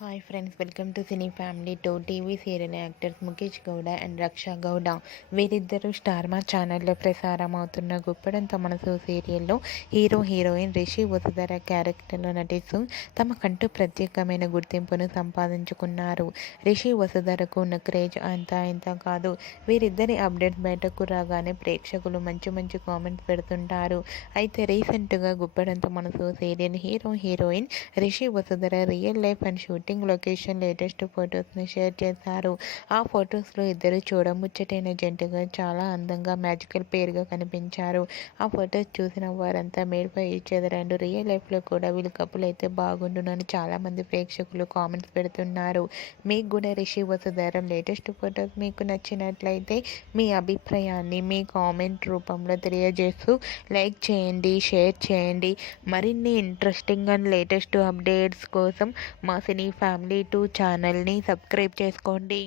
Hi friends, welcome to cine family. TV serial actors Mukesh Gowda and Raksha Gowda వీరిద్దరూ star మా ఛానల్లో ప్రసారం అవుతున్న గుప్పడంత మనసు సీరియల్లో హీరో హీరోయిన్ రిషి వసుధర క్యారెక్టర్లో నటిస్తూ తమకంటూ ప్రత్యేకమైన గుర్తింపును సంపాదించుకున్నారు. రిషి వసుధరకు ఉన్న క్రేజ్ అంతా ఇంత కాదు. వీరిద్దరి అప్డేట్స్ బయటకు రాగానే ప్రేక్షకులు మంచి మంచి కామెంట్స్ పెడుతుంటారు. అయితే రీసెంట్గా గుప్పడంత మనసు serial hero heroine Rishi Vasudhara real life and shooting location latest ఫొటోస్ని షేర్ చేశారు. ఆ ఫొటోస్లో ఇద్దరు చూడముచ్చటైన జంటగా చాలా అందంగా మ్యాజికల్ పేరుగా కనిపించారు. ఆ ఫొటోస్ చూసిన వారంతా made for each other and real లైఫ్లో కూడా వీళ్ళు కపుల్ అయితే బాగుండును అని చాలామంది ప్రేక్షకులు కామెంట్స్ పెడుతున్నారు. మీకు కూడా రిషి వసుధర లేటెస్ట్ ఫొటోస్ మీకు నచ్చినట్లయితే మీ అభిప్రాయాన్ని మీ కామెంట్ రూపంలో తెలియజేస్తూ లైక్ చేయండి, షేర్ చేయండి. మరిన్ని ఇంట్రెస్టింగ్ అండ్ లేటెస్ట్ అప్డేట్స్ కోసం మా సినీ ఫ్యామిలీ 2 ఛానల్ని సబ్స్క్రైబ్ చేసుకోండి.